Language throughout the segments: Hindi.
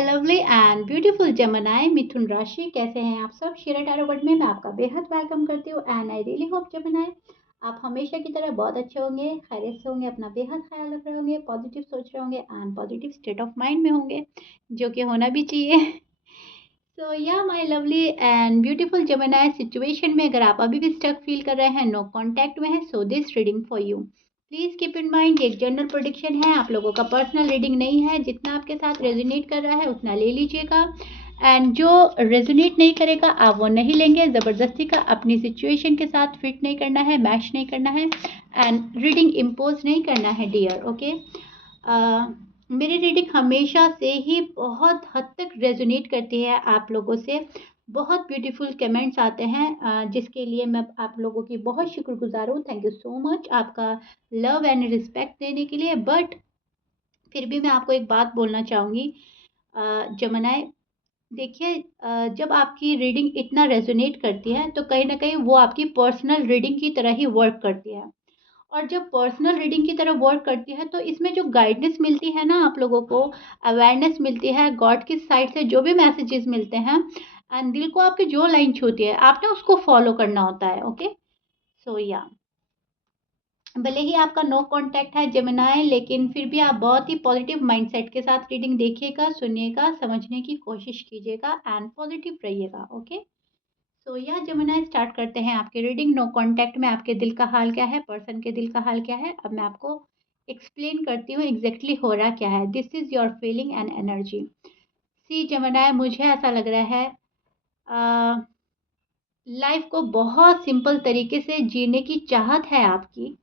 My lovely and beautiful Gemini मिथुन राशि, कैसे हैं आप सब। शेरा टैरो वर्ड में मैं आपका बेहद वेलकम करती हूँ and I really hope Gemini आप हमेशा की तरह बहुत अच्छे होंगे, खैरियत से होंगे, अपना बेहद ख्याल रख रहे होंगे, पॉजिटिव सोच रहे होंगे and positive state of mind में होंगे, जो कि होना भी चाहिए। सो या my lovely and beautiful Gemini, situation में अगर आप अभी भी स्टक फील कर रहे हैं, नो कांटेक्ट में है, so this reading for you. Please keep in mind एक जनरल प्रेडिक्शन है, आप लोगों का पर्सनल रीडिंग नहीं है। जितना आपके साथ रेजोनेट कर रहा है उतना ले लीजिएगा एंड जो रेजोनेट नहीं करेगा आप वो नहीं लेंगे। ज़बरदस्ती का अपनी सिचुएशन के साथ फिट नहीं करना है, मैच नहीं करना है एंड रीडिंग इम्पोज नहीं करना है डियर। ओके, मेरी रीडिंग हमेशा से ही बहुत हद तक रेजोनेट करती है आप लोगों से। बहुत ब्यूटीफुल कमेंट्स आते हैं जिसके लिए मैं आप लोगों की बहुत शुक्रगुजार हूँ। थैंक यू सो मच आपका लव एंड रिस्पेक्ट देने के लिए। बट फिर भी मैं आपको एक बात बोलना चाहूँगी जमुनाए, देखिए जब आपकी रीडिंग इतना रेजोनेट करती है तो कहीं ना कहीं वो आपकी पर्सनल रीडिंग की तरह ही वर्क करती है। और जब पर्सनल रीडिंग की तरह वर्क करती है तो इसमें जो गाइडेंस मिलती है ना आप लोगों को, अवेयरनेस मिलती है, गॉड की साइड से जो भी मैसेजेस मिलते हैं एंड दिल को आपके जो लाइन छूती है आपने उसको फॉलो करना होता है। ओके, सो या भले ही आपका नो कांटेक्ट है जेमिनी, लेकिन फिर भी आप बहुत ही पॉजिटिव माइंडसेट के साथ रीडिंग देखिएगा, सुनिएगा, समझने की कोशिश कीजिएगा एंड पॉजिटिव रहिएगा। ओके, तो यह जेमिनी स्टार्ट करते हैं आपकी रीडिंग। नो कांटेक्ट में आपके दिल का हाल क्या है, पर्सन के दिल का हाल क्या है, अब मैं आपको एक्सप्लेन करती हूँ एग्जैक्टली हो रहा क्या है। This is your feeling and energy. See Gemini, मुझे ऐसा लग रहा है लाइफ को बहुत सिंपल तरीके से जीने की चाहत है आपकी,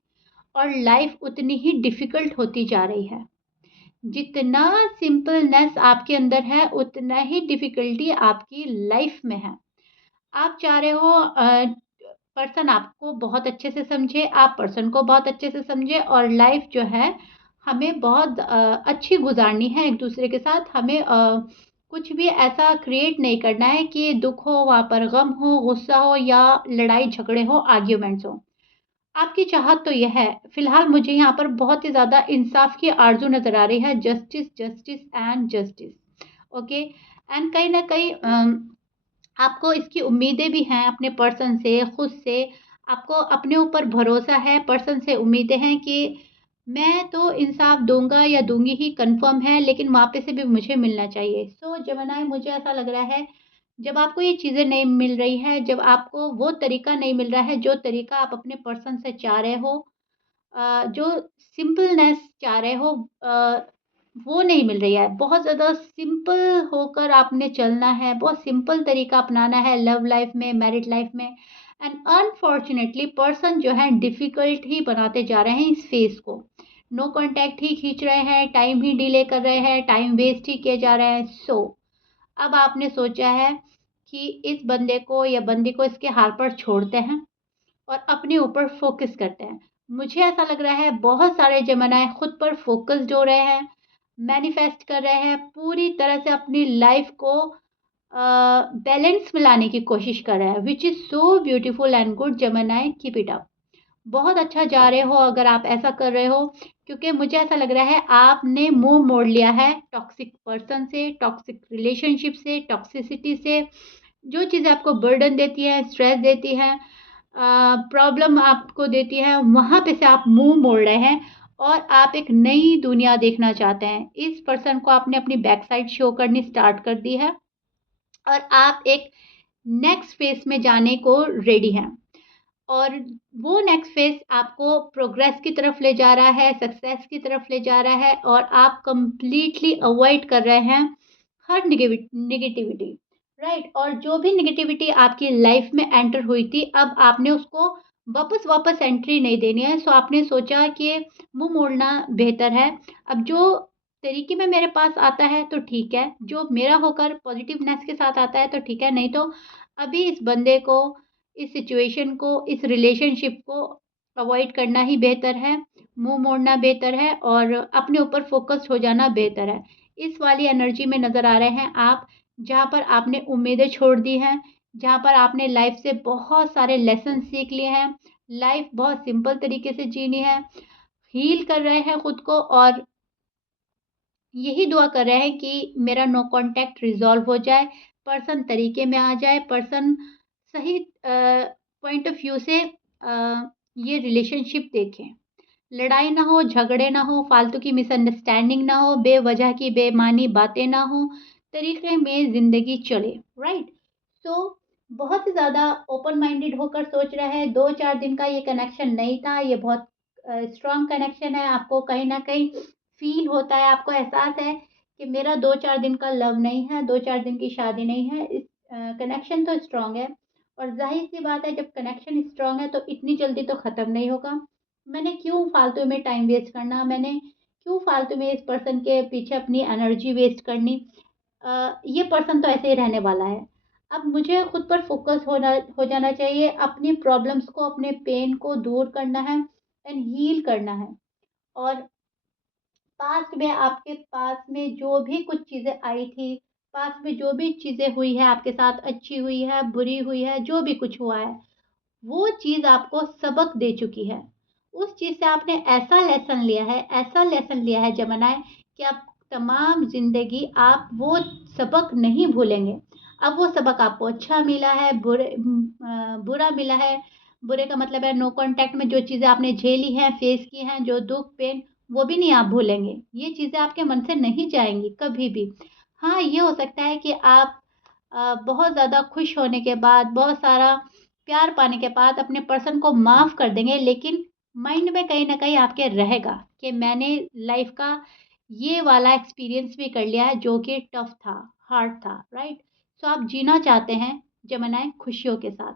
और लाइफ उतनी ही डिफिकल्ट होती जा रही है। जितना सिंपलनेस आपके अंदर है उतना ही डिफिकल्टी आपकी लाइफ में है। आप चाह रहे हो पर्सन आपको बहुत अच्छे से समझे, आप पर्सन को बहुत अच्छे से समझे, और लाइफ जो है हमें बहुत अच्छी गुजारनी है एक दूसरे के साथ। हमें कुछ भी ऐसा क्रिएट नहीं करना है कि दुख हो, वहाँ पर गम हो, गुस्सा हो या लड़ाई झगड़े हो, आर्ग्यूमेंट्स हो। आपकी चाहत तो यह है। फिलहाल मुझे यहाँ पर बहुत ही ज़्यादा इंसाफ की आरजू नज़र आ रही है, justice justice and justice. Okay, and कहीं ना कहीं आपको इसकी उम्मीदें भी हैं अपने पर्सन से, खुद से। आपको अपने ऊपर भरोसा है, पर्सन से उम्मीदें हैं कि मैं तो इंसाफ दूंगा या दूंगी ही, कंफर्म है, लेकिन वापस से भी मुझे मिलना चाहिए। सो जेमिनी, मुझे ऐसा लग रहा है जब आपको ये चीज़ें नहीं मिल रही है, जब आपको वो तरीका नहीं मिल रहा है जो तरीका आप अपने पर्सन से चाह रहे हो, जो सिंपलनेस चाह रहे हो, वो नहीं मिल रही है। बहुत ज़्यादा सिंपल होकर आपने चलना है, बहुत सिंपल तरीका अपनाना है लव लाइफ में, मैरिड लाइफ में। एंड अनफॉर्चुनेटली पर्सन जो है डिफ़िकल्ट ही बनाते जा रहे हैं इस फेज़ को। नो कॉन्टैक्ट ही खींच रहे हैं, टाइम ही डिले कर रहे हैं, टाइम वेस्ट ही किए जा रहे हैं। सो अब आपने सोचा है कि इस बंदे को या बंदी को इसके हाल पर छोड़ते हैं और अपने ऊपर फोकस करते हैं। मुझे ऐसा लग रहा है बहुत सारे जेमिनी खुद पर फोकस्ड हो रहे हैं, मैनिफेस्ट कर रहे हैं, पूरी तरह से अपनी लाइफ को बैलेंस में लाने की कोशिश कर रहे हैं, विच is so beautiful and good Gemini, keep it up. बहुत अच्छा जा रहे हो अगर आप ऐसा कर रहे हो, क्योंकि मुझे ऐसा लग रहा है आपने मुंह मोड़ लिया है टॉक्सिक पर्सन से, टॉक्सिक रिलेशनशिप से, टॉक्सिसिटी से। जो चीज़ें आपको बर्डन देती है, स्ट्रेस देती है, प्रॉब्लम आपको देती है, वहाँ पे से आप मुंह मोड़ रहे हैं और आप एक नई दुनिया देखना चाहते हैं। इस पर्सन को आपने अपनी बैक साइड शो करनी स्टार्ट कर दी है और आप एक नेक्स्ट फेज में जाने को रेडी हैं। और वो नेक्स्ट फेज आपको प्रोग्रेस की तरफ ले जा रहा है, सक्सेस की तरफ ले जा रहा है, और आप कंप्लीटली अवॉइड कर रहे हैं हर निगेटिविटी, राइट। और जो भी निगेटिविटी आपकी लाइफ में एंटर हुई थी, अब आपने उसको वापस वापस एंट्री नहीं देनी है। सो आपने सोचा कि मुंह मोड़ना बेहतर है। अब जो तरीके में मेरे पास आता है तो ठीक है, जो मेरा होकर पॉजिटिवनेस के साथ आता है तो ठीक है, नहीं तो अभी इस बंदे को, इस सिचुएशन को, इस रिलेशनशिप को अवॉइड करना ही बेहतर है, मुंह मोड़ना बेहतर है और अपने ऊपर फोकस्ड हो जाना बेहतर है। इस वाली एनर्जी में नज़र आ रहे हैं आप, जहाँ पर आपने उम्मीदें छोड़ दी हैं, जहाँ पर आपने लाइफ से बहुत सारे लेसन सीख लिए हैं, लाइफ बहुत सिंपल तरीके से जीनी है, हील कर रहे हैं खुद को। और यही दुआ कर रहे हैं कि मेरा नो कांटेक्ट रिज़ॉल्व हो जाए, पर्सन तरीके में आ जाए, पर्सन सही पॉइंट ऑफ व्यू से ये रिलेशनशिप देखें। लड़ाई ना हो, झगड़े ना हो, फालतू की मिसअंडरस्टैंडिंग ना हो, बेवजह की बेमानी बातें ना हो, तरीके में ज़िंदगी चले, राइट? सो बहुत ही ज़्यादा ओपन माइंडेड होकर सोच रहा है, 2-4 दिन का ये कनेक्शन नहीं था, ये बहुत स्ट्रॉन्ग कनेक्शन है, आपको कहीं न कहीं फ़ील होता है, आपको एहसास है कि मेरा 2-4 दिन का लव नहीं है, 2-4 दिन की शादी नहीं है, इस कनेक्शन तो स्ट्रॉन्ग है और ज़ाहिर-सी बात है जब कनेक्शन स्ट्रॉन्ग है तो इतनी जल्दी तो ख़त्म नहीं होगा। मैंने क्यों फालतू में टाइम वेस्ट करना, मैंने क्यों फालतू में इस पर्सन के पीछे अपनी एनर्जी वेस्ट करनी। ये पर्सन तो ऐसे ही रहने वाला है। अब मुझे खुद पर फ़ोकस हो जाना चाहिए, अपनी प्रॉब्लम्स को, अपने पेन को दूर करना है एंड हील करना है। और पास्ट में आपके पास में जो भी कुछ चीज़ें आई थी, पास्ट में जो भी चीज़ें हुई है आपके साथ, अच्छी हुई है, बुरी हुई है, जो भी कुछ हुआ है, वो चीज़ आपको सबक दे चुकी है। उस चीज़ से आपने ऐसा लेसन लिया है जमानाए कि आप तमाम ज़िंदगी आप वो सबक नहीं भूलेंगे। अब वो सबक आपको अच्छा मिला है, बुरा मिला है, बुरे का मतलब है नो कॉन्टैक्ट में जो चीज़ें आपने झेली हैं, फेस की हैं, जो दुःख, पेन, वो भी नहीं आप भूलेंगे। ये चीज़ें आपके मन से नहीं जाएँगी कभी भी। हाँ, ये हो सकता है कि आप बहुत ज़्यादा खुश होने के बाद, बहुत सारा प्यार पाने के बाद अपने पर्सन को माफ़ कर देंगे, लेकिन माइंड में कहीं न कहीं आपके रहेगा कि मैंने लाइफ़ का ये वाला एक्सपीरियंस भी कर लिया है जो कि टफ़ था, हार्ड था, राइट? सो आप जीना चाहते हैं जमानाए खुशियों के साथ।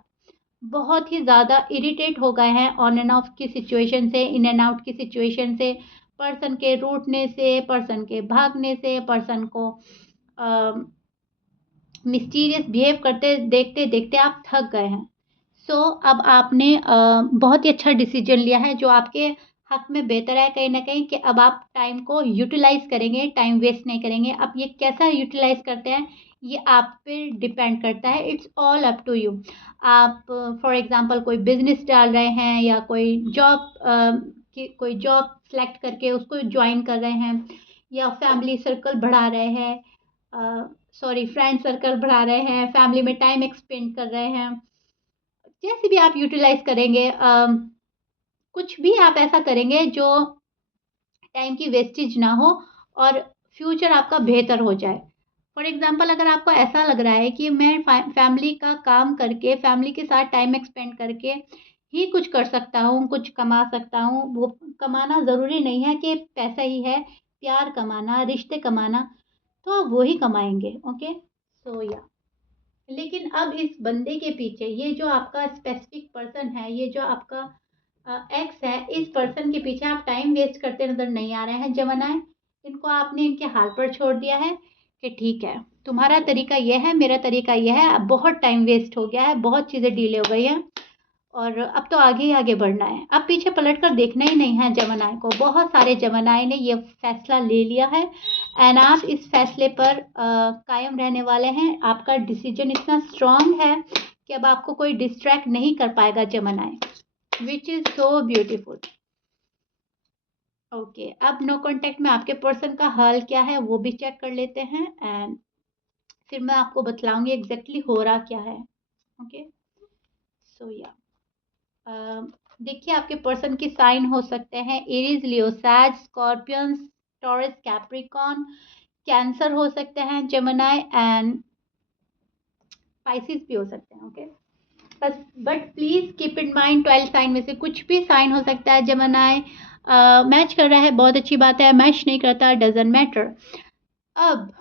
बहुत ही ज़्यादा इरिटेट हो गए हैं ऑन एंड ऑफ की सिचुएशन से, इन एंड आउट की सिचुएशन से, पर्सन के रूठने से, पर्सन के भागने से, पर्सन को अ, मिस्टीरियस बिहेव करते देखते-देखते आप थक गए हैं। अब आपने बहुत ही अच्छा डिसीजन लिया है जो आपके हक में बेहतर है कहीं न कहीं कि अब आप टाइम को यूटिलाइज़ करेंगे, टाइम वेस्ट नहीं करेंगे। अब ये कैसा यूटिलाइज़ करते हैं, ये आप पे डिपेंड करता है, it's all up to you. आप फॉर एग्ज़ाम्पल कोई बिज़नेस डाल रहे हैं या कोई जॉब सेलेक्ट करके उसको जॉइन कर रहे हैं या फैमिली सर्कल बढ़ा रहे हैं, फ्रेंड सर्कल बढ़ा रहे हैं, फैमिली में टाइम एक्सपेंड कर रहे हैं। जैसे भी आप यूटिलाइज़ करेंगे, कुछ भी आप ऐसा करेंगे जो टाइम की वेस्टेज ना हो और फ्यूचर आपका बेहतर हो जाए। फॉर एग्ज़ाम्पल अगर आपको ऐसा लग रहा है कि मैं फैमिली का काम करके, फैमिली के साथ टाइम एक्सपेंड करके ही कुछ कर सकता हूँ, कुछ कमा सकता हूँ, वो कमाना ज़रूरी नहीं है कि पैसा ही है, प्यार कमाना, रिश्ते कमाना, तो आप वो ही कमाएँगे, ओके? या लेकिन अब इस बंदे के पीछे ये जो आपका स्पेसिफिक पर्सन है, ये जो आपका एक्स है, इस पर्सन के पीछे आप टाइम वेस्ट करते नज़र नहीं आ रहे हैं जमानाए। इनको आपने इनके हाल पर छोड़ दिया है कि ठीक है, तुम्हारा तरीका ये है, मेरा तरीका ये है, अब बहुत टाइम वेस्ट हो गया है, बहुत चीज़ें डिले हो गई हैं और अब तो आगे ही आगे बढ़ना है। अब पीछे पलट कर देखना ही नहीं है जमानाए को। बहुत सारे जमानाए ने ये फैसला ले लिया है एंड आप इस फैसले पर कायम रहने वाले हैं। आपका डिसीजन इतना स्ट्रॉन्ग है कि अब आपको कोई डिस्ट्रैक्ट नहीं कर पाएगा जमानाए, which is so beautiful. Okay, अब नो कॉन्टैक्ट में आपके पर्सन का हाल क्या है वो भी चेक कर लेते हैं एंड फिर मैं आपको बतलाऊंगी एग्जैक्टली हो रहा क्या है। ओके, या देखिए आपके पर्सन की साइन हो सकते हैं एरीज, लियो, सैज, स्कॉर्पियंस, टॉरस, कैप्रिकॉर्न, कैंसर हो सकते हैं जेमिनी एंड स्पाइसिस भी हो सकते हैं। ओके, बस but please keep in mind 12 sign में से कुछ भी साइन हो सकता है जेमिनी। मैच कर रहा है बहुत अच्छी बात है, मैच नहीं करता डजंट मैटर। अब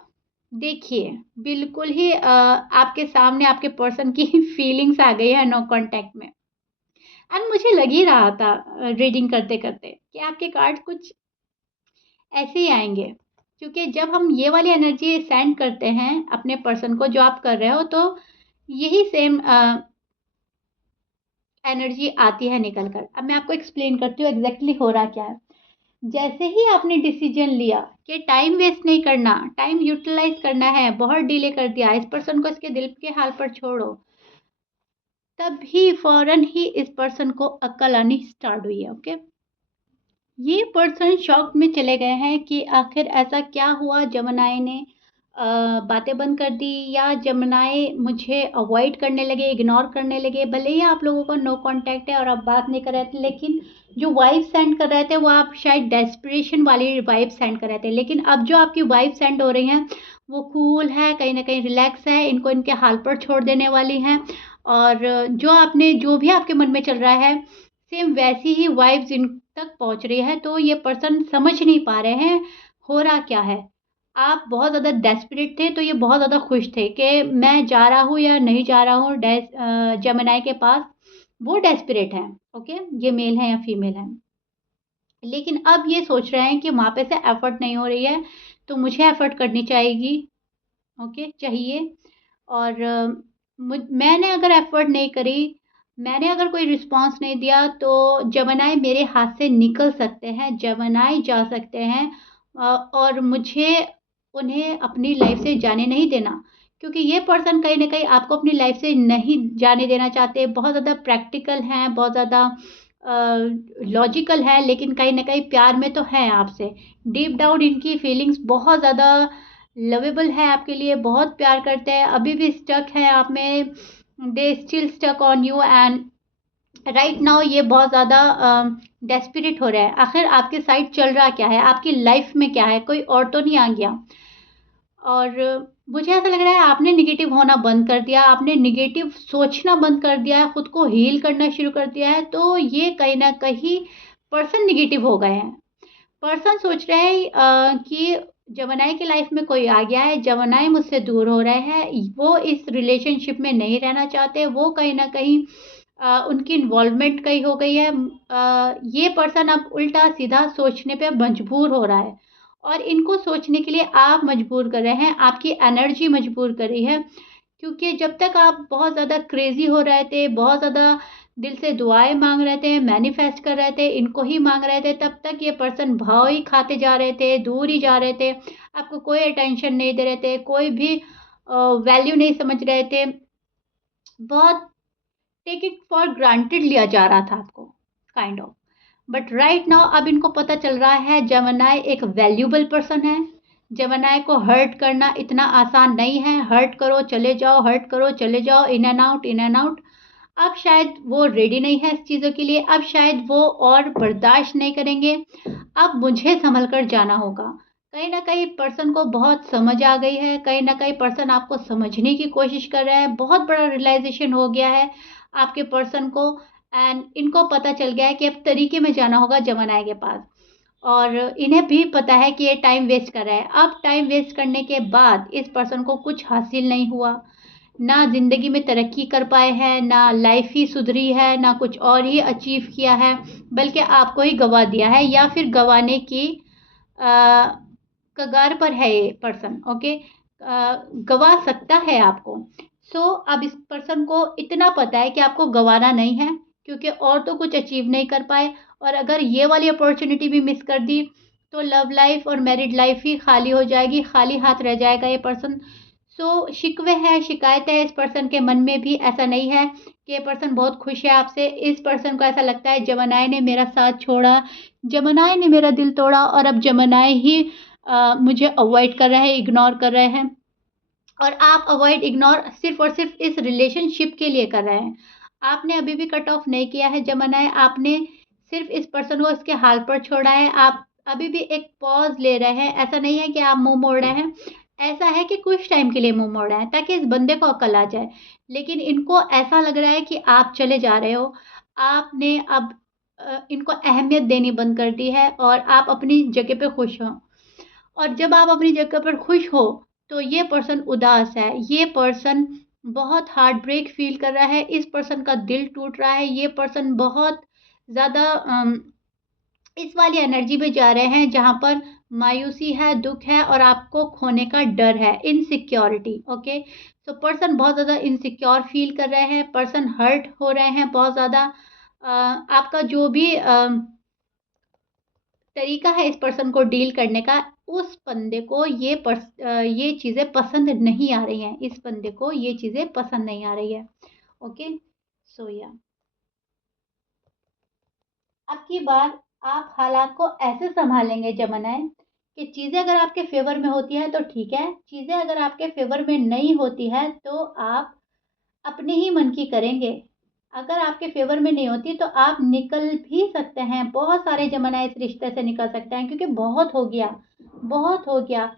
देखिए बिल्कुल ही आपके सामने आपके पर्सन की फीलिंग्स आ गई है नो कांटेक्ट में एंड मुझे लग ही रहा था रीडिंग करते करते कि आपके कार्ड कुछ ऐसे ही आएंगे क्योंकि जब हम ये वाली एनर्जी सेंड करते हैं अपने पर्सन को जो आप कर रहे हो तो यही सेम एनर्जी आती है निकल कर। अब मैं आपको एक्सप्लेन करती हूँ एग्जैक्टली हो रहा क्या है। जैसे ही आपने डिसीजन लिया कि टाइम वेस्ट नहीं करना, टाइम यूटिलाइज करना है, बहुत डिले कर दिया, इस पर्सन को इसके दिल के हाल पर छोड़ो, तभी फौरन ही इस पर्सन को अक्ल आनी स्टार्ट हुई है। ओके, ये पर्सन शॉक में चले गए हैं कि आखिर ऐसा क्या हुआ, जमुनाई ने बातें बंद कर दी या जमुनाई मुझे अवॉइड करने लगे, इग्नोर करने लगे। भले ही आप लोगों का नो कांटेक्ट है और आप बात नहीं कर रहे थे, लेकिन जो वाइब सेंड कर रहे थे वो आप शायद डेस्परेशन वाली वाइब सेंड कर रहे थे। लेकिन अब जो आपकी वाइब सेंड हो रही हैं वो कूल है, कहीं ना कहीं रिलैक्स है, इनको इनके हाल पर छोड़ देने वाली हैं। और जो भी आपके मन में चल रहा है सेम वैसी ही वाइब्स इन तक पहुंच रही है। तो ये पर्सन समझ नहीं पा रहे हैं हो रहा क्या है। आप बहुत ज़्यादा डेस्परेट थे, तो ये बहुत ज़्यादा खुश थे कि मैं जा रहा हूँ या नहीं जा रहा हूँ जमुनाई के पास। वो डेस्परेट हैं, ओके, ये मेल है या फीमेल है। लेकिन अब ये सोच रहे हैं कि वहाँ पे से एफर्ट नहीं हो रही है, तो मुझे एफर्ट करनी चाहिएगी, ओके, चाहिए। और मैंने अगर एफर्ट नहीं करी, मैंने अगर कोई रिस्पॉन्स नहीं दिया, तो जमुनाई मेरे हाथ से निकल सकते हैं, जमुनाई जा सकते हैं। और मुझे उन्हें अपनी लाइफ से जाने नहीं देना, क्योंकि ये पर्सन कहीं ना कहीं आपको अपनी लाइफ से नहीं जाने देना चाहते। बहुत ज़्यादा प्रैक्टिकल हैं, बहुत ज़्यादा लॉजिकल है, लेकिन कहीं ना कहीं प्यार में तो है आपसे। डीप डाउन इनकी फीलिंग्स बहुत ज़्यादा लवेबल है आपके लिए, बहुत प्यार करते हैं, अभी भी स्टक है आप में। They still stuck on you and right now ये बहुत ज़्यादा डेस्परेट हो रहा है। आखिर आपके साइड चल रहा क्या है, आपकी लाइफ में क्या है, कोई और तो नहीं आ गया। और मुझे ऐसा लग रहा है आपने निगेटिव होना बंद कर दिया, आपने निगेटिव सोचना बंद कर दिया है, खुद को हील करना शुरू कर दिया है। तो ये कहीं ना कहीं पर्सन निगेटिव हो गए हैं। पर्सन सोच रहे हैं कि जमुनाई की लाइफ में कोई आ गया है, जमुनाई मुझसे दूर हो रहे हैं, वो इस रिलेशनशिप में नहीं रहना चाहते, वो कहीं ना कहीं उनकी इन्वॉल्वमेंट कहीं हो गई है। ये पर्सन अब उल्टा सीधा सोचने पे मजबूर हो रहा है, और इनको सोचने के लिए आप मजबूर कर रहे हैं, आपकी एनर्जी मजबूर कर रही है। क्योंकि जब तक आप बहुत ज़्यादा क्रेजी हो रहे थे, बहुत ज़्यादा दिल से दुआएं मांग रहे थे, मैनिफेस्ट कर रहे थे, इनको ही मांग रहे थे, तब तक ये पर्सन भाव ही खाते जा रहे थे, दूर ही जा रहे थे, आपको कोई अटेंशन नहीं दे रहे थे, कोई भी वैल्यू नहीं समझ रहे थे। बहुत टेक इट फॉर ग्रांटेड लिया जा रहा था आपको, kind of. But right now अब इनको पता चल रहा है जमुनाई एक वैल्यूबल पर्सन है। जमुनाई को हर्ट करना इतना आसान नहीं है। हर्ट करो चले जाओ, हर्ट करो चले जाओ, in and out, in and out. अब शायद वो रेडी नहीं है इस चीज़ों के लिए, अब शायद वो और बर्दाश्त नहीं करेंगे। अब मुझे संभल कर जाना होगा। कहीं ना कहीं पर्सन को बहुत समझ आ गई है, कहीं ना कहीं पर्सन आपको समझने की कोशिश कर रहा है, बहुत बड़ा रियलाइजेशन हो गया है आपके पर्सन को। एंड इनको पता चल गया है कि अब तरीके में जाना होगा जमुनाई के पास। और इन्हें भी पता है कि ये टाइम वेस्ट कर रहा है। अब टाइम वेस्ट करने के बाद इस पर्सन को कुछ हासिल नहीं हुआ, ना ज़िंदगी में तरक्की कर पाए हैं, ना लाइफ ही सुधरी है, ना कुछ और ही अचीव किया है, बल्कि आपको ही गवा दिया है या फिर गवाने की अ, कगार पर है ये पर्सन, ओके। गवा सकता है आपको। सो अब इस पर्सन को इतना पता है कि आपको गवाना नहीं है, क्योंकि और तो कुछ अचीव नहीं कर पाए। और अगर ये वाली अपॉर्चुनिटी भी मिस कर दी, तो लव लाइफ और मैरिड लाइफ ही खाली हो जाएगी, खाली हाथ रह जाएगा ये पर्सन। सो शिकवे हैं, शिकायतें हैं इस पर्सन के मन में भी। ऐसा नहीं है कि ये पर्सन बहुत खुश है आपसे। इस पर्सन को ऐसा लगता है जमुनाई ने मेरा साथ छोड़ा, जमुनाई ने मेरा दिल तोड़ा, और अब जमुनाई ही मुझे अवॉइड कर रहे हैं, इग्नोर कर रहे हैं। और आप अवॉइड इग्नोर सिर्फ और सिर्फ इस रिलेशनशिप के लिए कर रहे हैं। आपने अभी भी कट ऑफ नहीं किया है जमुनाई, आपने सिर्फ इस पर्सन को इसके हाल पर छोड़ा है। आप अभी भी एक पॉज ले रहे हैं, ऐसा नहीं है कि आप मुंह मोड़ रहे हैं। ऐसा है कि कुछ टाइम के लिए मुंह मोड़ रहे हैं ताकि इस बंदे को अकल आ जाए। लेकिन इनको ऐसा लग रहा है कि आप चले जा रहे हो, आपने अब इनको अहमियत देनी बंद कर दी है, और आप अपनी जगह पे खुश हो। और जब आप अपनी जगह पर खुश हो, तो ये पर्सन उदास है, ये पर्सन बहुत हार्ट ब्रेक फील कर रहा है, इस पर्सन का दिल टूट रहा है, ये पर्सन बहुत ज़्यादा इस वाली एनर्जी में जा रहे हैं जहाँ पर मायूसी है, दुख है, और आपको खोने का डर है, इनसिक्योरिटी, ओके। सो पर्सन बहुत ज़्यादा इनसिक्योर फील कर रहे हैं, पर्सन हर्ट हो रहे हैं बहुत ज़्यादा। आपका जो भी तरीका है इस पर्सन को डील करने का, उस बंदे को ये चीज़ें पसंद नहीं आ रही हैं, इस बंदे को ये चीज़ें पसंद नहीं आ रही है, ओके। सो या अब की बार आप हालात को ऐसे सँभालेंगे जमानाए कि चीज़ें अगर आपके फ़ेवर में होती हैं तो ठीक है, चीज़ें अगर आपके फ़ेवर में नहीं होती हैं तो आप अपने ही मन की करेंगे। अगर आपके फ़ेवर में नहीं होती तो आप निकल भी सकते हैं, बहुत सारे ज़माना इस रिश्ते से निकल सकते हैं क्योंकि बहुत हो गया, बहुत हो गया।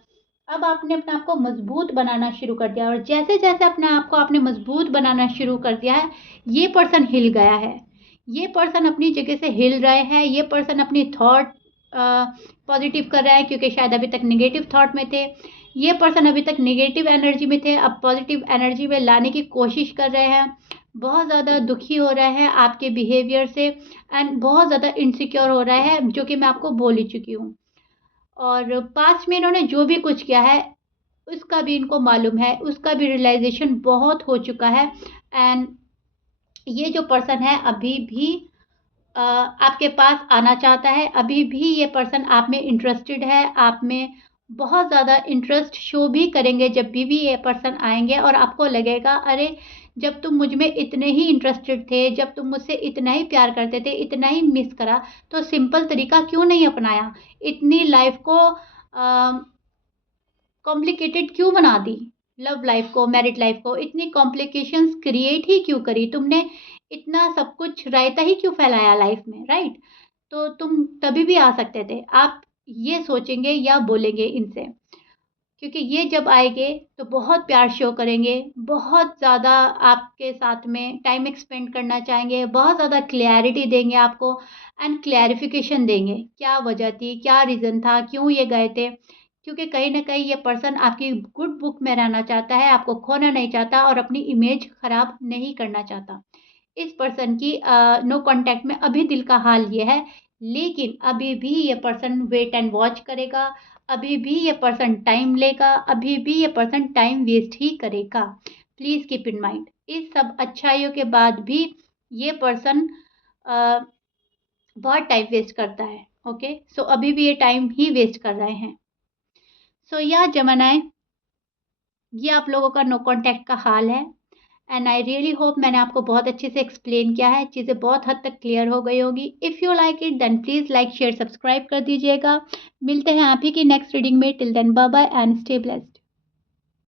अब आपने अपने आप को मज़बूत बनाना शुरू कर दिया और जैसे-जैसे अपने आप को आपने मज़बूत बनाना शुरू कर दिया है, ये पर्सन हिल गया है। ये पर्सन अपनी जगह से हिल रहे हैं, ये पर्सन अपनी थॉट पॉज़िटिव कर रहा है क्योंकि शायद अभी तक नेगेटिव थॉट में थे। ये पर्सन अभी तक नेगेटिव एनर्जी में थे, अब पॉज़िटिव एनर्जी में लाने की कोशिश कर रहे हैं। बहुत ज़्यादा दुखी हो रहा है आपके बिहेवियर से एंड बहुत ज़्यादा इनसिक्योर हो रहा है, जो कि मैं आपको बोल ही चुकी हूँ। और पास्ट में इन्होंने जो भी कुछ किया है, उसका भी इनको मालूम है, उसका भी रियलाइज़ेशन बहुत हो चुका है एंड ये जो पर्सन है अभी भी आपके पास आना चाहता है, अभी भी ये पर्सन आप में इंटरेस्टेड है, आप में बहुत ज़्यादा इंटरेस्ट शो भी करेंगे जब भी ये पर्सन आएँगे और आपको लगेगा अरे! जब तुम मुझ में इतने ही इंटरेस्टेड थे, जब तुम मुझसे इतना ही प्यार करते थे, इतना ही मिस करा, तो सिंपल तरीका क्यों नहीं अपनाया? इतनी लाइफ़ को कॉम्प्लिकेटेड क्यों बना दी? लव लाइफ़ को, मैरिड लाइफ़ को इतनी कॉम्प्लिकेशंस क्रिएट ही क्यों करी? तुमने इतना सब कुछ रायता ही क्यों फैलाया लाइफ़ में, राइट? तो तुम तभी भी आ सकते थे। आप ये सोचेंगे या बोलेंगे इनसे, क्योंकि ये जब आएँगे तो बहुत प्यार शो करेंगे, बहुत ज़्यादा आपके साथ में टाइम स्पेंड करना चाहेंगे, बहुत ज़्यादा क्लैरिटी देंगे आपको एंड क्लैरिफ़िकेशन देंगे। क्या वजह थी, क्या रीज़न था, क्यों ये गए थे? क्योंकि कहीं न कहीं ये पर्सन आपकी गुड बुक में रहना चाहता है, आपको खोना नहीं चाहता और अपनी इमेज खराब नहीं करना चाहता। इस पर्सन की नो कॉन्टैक्ट में अभी दिल का हाल ये है, लेकिन अभी भी ये पर्सन वेट एंड वॉच करेगा, अभी भी ये पर्सन टाइम लेगा, अभी भी ये पर्सन टाइम वेस्ट ही करेगा। प्लीज़ कीप इन माइंड इस सब अच्छाइयों के बाद भी ये पर्सन अ, बहुत टाइम वेस्ट करता है, ओके? सो अभी भी ये टाइम ही वेस्ट कर रहे हैं। सो या जमानाए ये आप लोगों का नो कॉन्टैक्ट का हाल है एंड आई रियली होप मैंने आपको बहुत अच्छे से एक्सप्लेन किया है, चीज़ें बहुत हद तक क्लियर हो गई होगी। If you like it then please like share subscribe कर दीजिएगा। मिलते हैं आप ही की नेक्स्ट रीडिंग में। Till then bye bye and stay blessed.